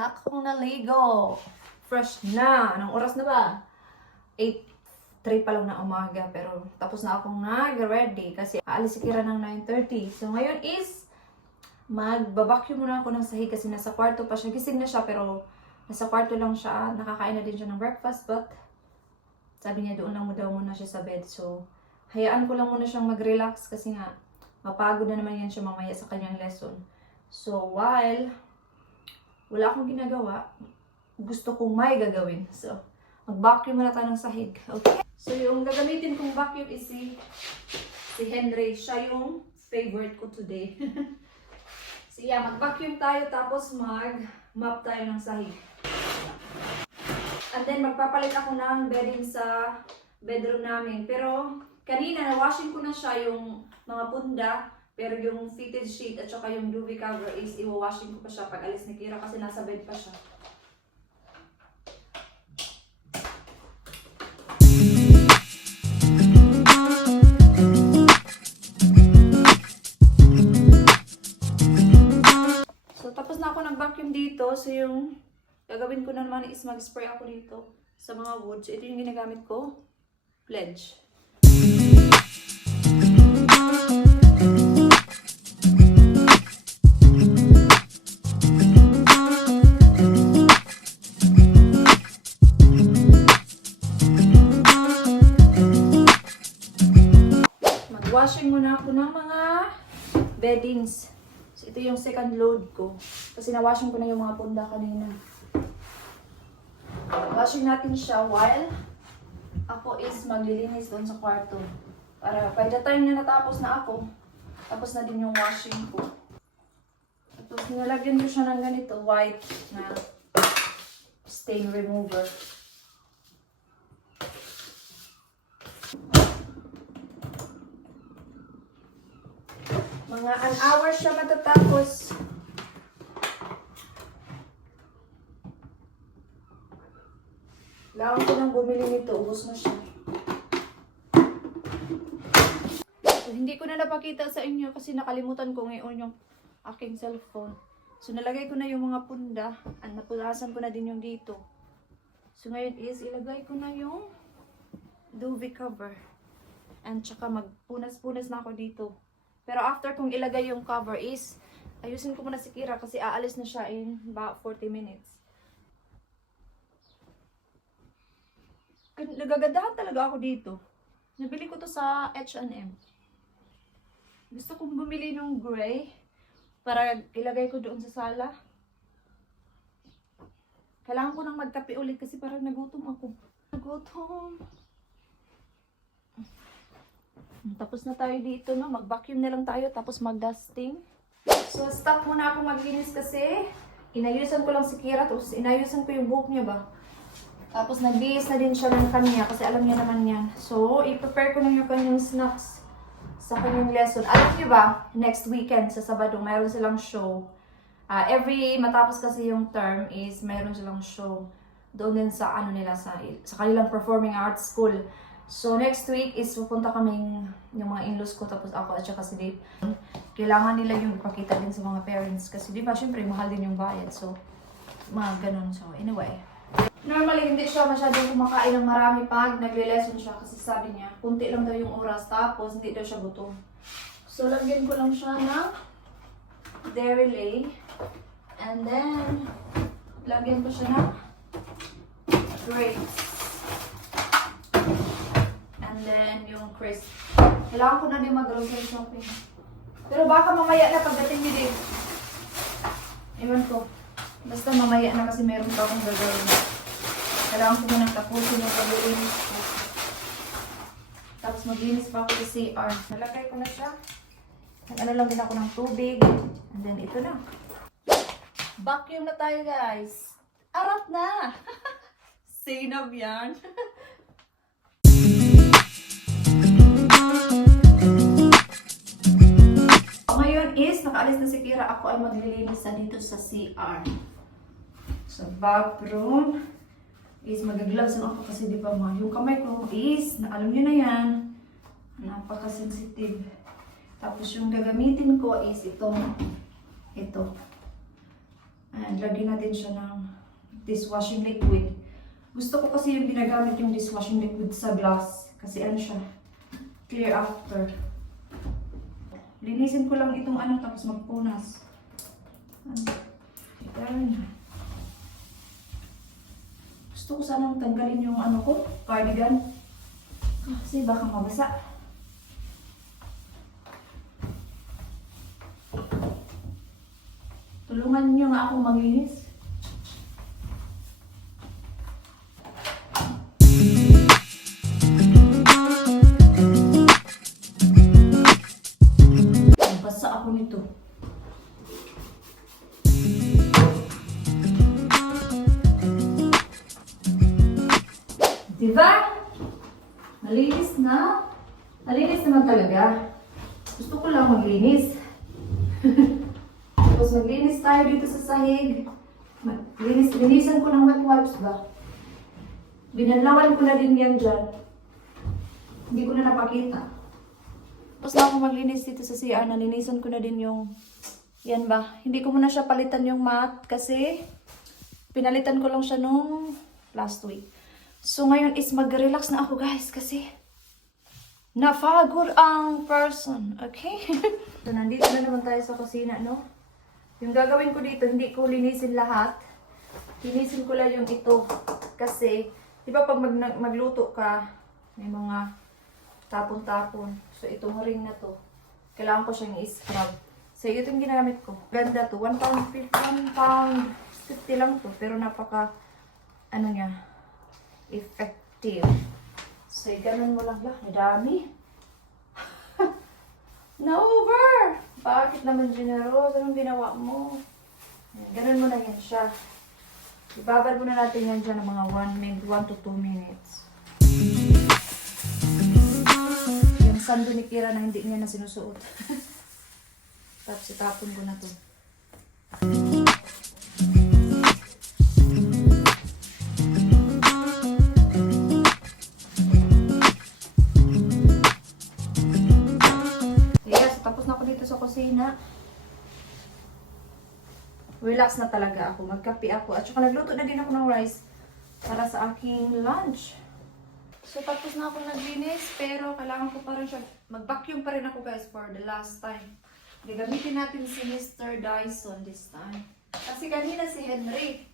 na akong naligo. Fresh na. Anong oras na ba? 8:03 pa lang na umaga. Pero tapos na akong nag-ready kasi aalis si Kira ng 9:30. So ngayon is magbabacuum muna ako ng sahig kasi nasa kwarto pa siya. Gising na siya pero nasa kwarto lang siya. Nakakain na din siya ng breakfast but sabi niya doon lang mo daw muna siya sa bed. So hayaan ko lang muna siyang mag-relax kasi nga mapagod na naman yan siya mamaya sa kanyang lesson. So while wala akong ginagawa, gusto kong may gagawin. So mag-vacuum muna tayo ng sahig. Okay? So yung gagamitin kong vacuum is si Henry. Siya yung favorite ko today. So yeah, mag-vacuum tayo tapos mag-mop tayo ng sahig. And then magpapalit ako ng bedding sa bedroom namin. Pero kanina na-washing ko na siya yung mga punda. Pero yung fitted sheet at saka yung duvet cover is iwa-washing ko pa siya pag alis ni Kira kasi nasa bed pa siya. So tapos na ako nag-vacuum dito. So yung gagawin ko na naman is mag-spray ako dito sa mga wood. So ito yung ginagamit ko. Pledge. Washing muna ako ng mga beddings. So, ito yung second load ko. Kasi na-washing ko na yung mga punda kanina. Washing natin siya while ako is maglilinis doon sa kwarto. Para by the time na natapos na ako, tapos na din yung washing ko. Tapos nilagyan ko siya ng ganito, white na stain remover. Mga an hour siya matatapos. Kailangan ko nang bumili nito. Ubos na siya. So, hindi ko na napakita sa inyo kasi nakalimutan ko ngayon yung aking cellphone. So, nalagay ko na yung mga punda. At napunasan ko na din yung dito. So, ngayon is ilagay ko na yung duvet cover. And tsaka magpunas-punas na ako dito. Pero after kong ilagay yung cover is, ayusin ko muna si Kira kasi aalis na siya in about 40 minutes. Nagagandahan talaga ako dito. Nabili ko to sa H&M. Gusto kong bumili ng gray para ilagay ko doon sa sala. Kailangan ko nang magkape ulit kasi parang nagutom ako. Nagutom. Tapos na tayo dito, no? Mag-vacuum na lang tayo, tapos mag-dusting. So, stop muna ako maglinis kasi inayusan ko lang si Kira, tapos inayusan ko yung buhok niya ba. Tapos nag-bihis na din siya ng kanya kasi alam niya naman yan. So, i-prepare ko na yung kanyang snacks sa kanyang lesson. Alam niyo ba, next weekend sa Sabado, mayroon silang show. Every matapos kasi yung term is mayroon silang show. Doon din sa ano nila, sa kanilang performing arts school. So, next week is pupunta kaming yung mga in-laws ko, tapos ako at saka si Dave. Kailangan nila yung ipakita din sa mga parents. Kasi di ba, syempre, mahal din yung bayad. So, mga ganun. So, anyway. Normally, hindi siya masyadong kumakain ng marami pag nagle-lesson siya. Kasi sabi niya, kunti lang daw yung oras, tapos hindi daw siya gutom. So, lagyan ko lang siya ng Dairy Lay. And then, lagyan ko siya ng grapes. And then, yung crisp. Kailangan ko na din mag-grocery shopping. Pero baka mamaya na pagdating ni Dave. Ewan ko. Basta mamaya na kasi meron pa akong gagawin. Kailangan ko na tapusin yung paglinis ko. Tapos maglinis pa ako sa CR. Nalagay ko na siya. Nag-ano lang din ako ng tubig. And then, ito na. Vacuum na tayo, guys. Arat na! Sinab yan. Ngayon is, nakaalis na si Kira. Ako ay maglilinis na dito sa CR. Sa bathroom is mag-gloves na ako kasi di ba yung kamay ko is, alam nyo na yan, napaka-sensitive. Tapos yung gagamitin ko is ito. And lagyan natin siya ng dishwashing liquid. Gusto ko kasi yung ginagamit yung dishwashing liquid sa glass. Kasi ano siya, clear after. Linisin ko lang itong ano tapos magpunas. Ayan. Gusto ko sanang tanggalin yung ano ko, cardigan. Kasi baka mabasa. Tulungan niyo nga akong maglinis. Basa ako nito. Diba? Malinis na. Malinis naman talaga. Gusto ko lang maglinis. Tapos maglinis tayo dito sa sahig. Linisan ko ng wet wipes ba? Binalawan ko na din yan dyan. Hindi ko na napakita. Tapos na ako maglinis dito sa CR. Nalinisan ko na din yung... Yan ba? Hindi ko muna siya palitan yung mat kasi pinalitan ko lang siya nung last week. So ngayon is mag-relax na ako guys kasi napagod ang person. Okay? So nandito na naman tayo sa kusina, no? Yung gagawin ko dito, hindi ko linisin lahat. Linisin ko lang yung ito. Kasi, di ba pag magluto ka, may mga tapon-tapon. So, itong ring na to, kailangan ko siyang i-scrub. So, ito yung ginamit ko. Ganda to. 1 pound 50 lang to. Pero napaka, ano niya, effective. So, ganun mo lang ba? Madami. Na-over! Bakit naman generous? Anong ginawa mo? Ganun mo na yan siya. Ibabad muna natin yan dyan ng mga 1 to 2 minutes. Yung sando ni Kira na hindi niya na sinusuot. Tapos itapon ko na to. Sa kusina. Relax na talaga ako. Magkape ako. At saka nagluto na din ako ng rice para sa aking lunch. So tapos na ako naglinis pero kailangan ko pa rin siya. Mag-vacuum pa rin ako guys for the last time. Gagamitin natin si Mr. Dyson this time. Kasi kanina si Henry.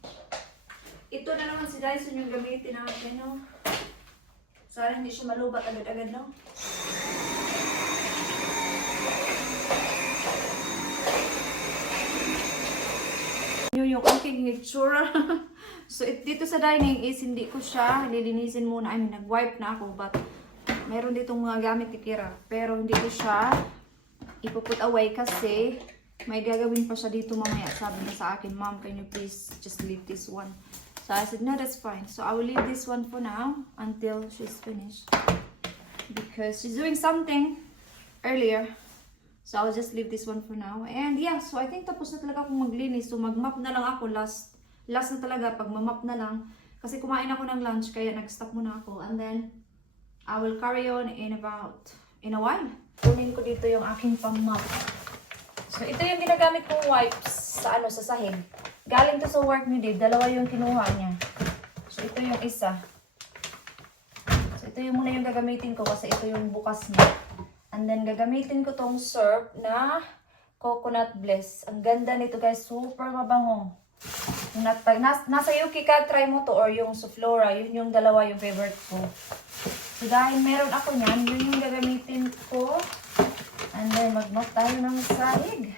Ito na naman si Dyson yung gamitin natin. No? Sana hindi siya malubat agad-agad, no? Yung aking hitsura. So, dito sa dining is hindi ko siya nilinisin muna. I mean, nag-wipe na ako. But, mayroon ditong mga gamit ni Kira. Pero, hindi ko siya ipuput away kasi may gagawin pa siya dito mamaya. Sabi niya sa akin, Mom, can you please just leave this one? So, I said, no, that's fine. So, I will leave this one for now until she's finished. Because she's doing something earlier. So, I'll just leave this one for now. And yeah, so I think tapos na talaga akong maglinis. So, mag-mop na lang ako. Last na talaga pag ma-mop na lang. Kasi kumain ako ng lunch, kaya nag-stop muna ako. And then, I will carry on in a while. Kunin ko dito yung aking pang-mop. So, ito yung ginagamit kong wipes sa sahig. Galing to sa work ni Dave. Dalawa yung kinuha niya. So, ito yung isa. So, ito yung muna yung gagamitin ko kasi ito yung bukas niya. And then, gagamitin ko tong syrup na Coconut Bliss. Ang ganda nito guys. Super mabango. Nasa Yuki ka, try mo to. Or yung Suflora. Yun yung dalawa yung favorite ko. So, dahil meron ako niyan, yun yung gagamitin ko. And then, mag-mop tayo ng sahig.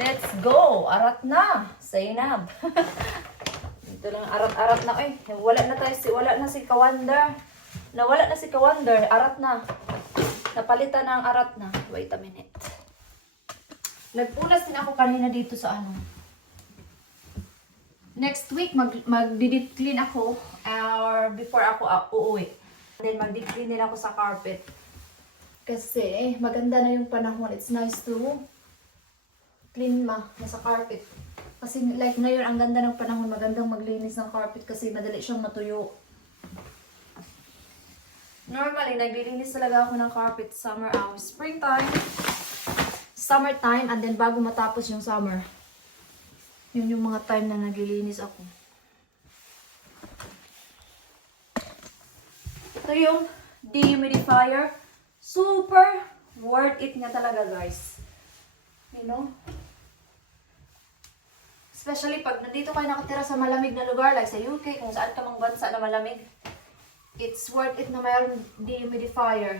Let's go! Arat na! Zainab. Ito lang, arat-arat na. Eh, wala na si Kawander. Nawala na si Kawander. Arat na. Napalitan ng arat na. Wait a minute. Nagpunas din ako kanina dito sa Next week, mag-deep clean ako. Or before ako uuwi. And then mag-deep clean din ako sa carpet. Kasi maganda na yung panahon. It's nice to clean nasa carpet. Kasi like ngayon, ang ganda ng panahon. Magandang maglinis ng carpet kasi madali siyang matuyo. Normally, naglilinis talaga ako ng carpet summer hours. Summertime, and then bago matapos yung summer. Yun yung mga time na naglilinis ako. Ito yung dehumidifier. Super worth it nga talaga, guys. You know? Especially pag nandito kayo nakatira sa malamig na lugar, like sa UK, kung saan ka mang bansa na malamig, it's worth it na mayroong dehumidifier.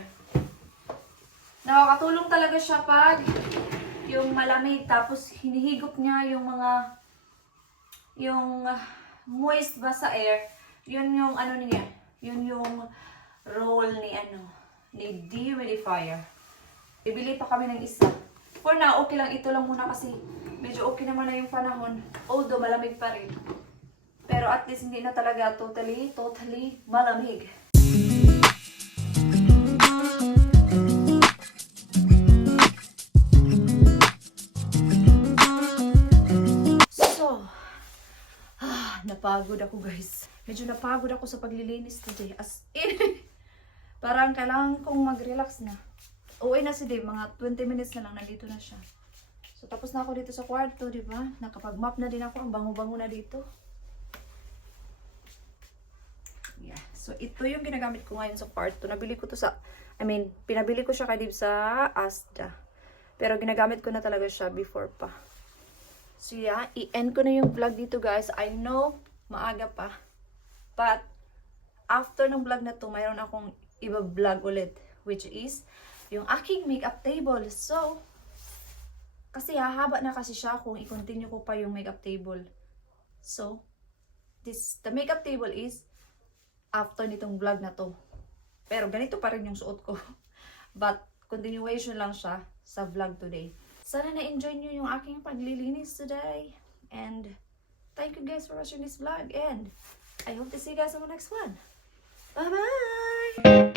Nakakatulong talaga siya pag yung malamig, tapos hinihigop niya yung mga, yung moist ba sa air, yun yung ano niya, yun yung role ni dehumidifier. Bibili pa kami ng isa. For now, okay lang, ito lang muna kasi medyo okay naman na yung panahon. Although malamig pa rin. Pero at least hindi na talaga totally malamig. So, napagod ako, guys. Medyo napagod ako sa paglilinis today. As in, parang kailangan kong mag-relax na. Uwi na si Dave, mga 20 minutes na lang, nandito na siya. So, tapos na ako dito sa kwarto, di ba? Nakapag-map na din ako, ang bango-bango na dito. Yeah. So, ito yung ginagamit ko ngayon sa kwarto. Nabili ko to sa, pinabili ko siya kay Dave sa Asda. Pero ginagamit ko na talaga siya before pa. So, yeah, i-end ko na yung vlog dito, guys. I know, maaga pa. But, after ng vlog na to, mayroon akong iba-vlog ulit. Which is, yung aking makeup table. So, kasi hahaba na kasi siya kung i-continue ko pa yung makeup table. So, the makeup table is after nitong vlog na to. Pero ganito pa rin yung suot ko. But, continuation lang siya sa vlog today. Sana na-enjoy nyo yung aking paglilinis today. And, thank you guys for watching this vlog. And, I hope to see you guys on the next one. Bye-bye!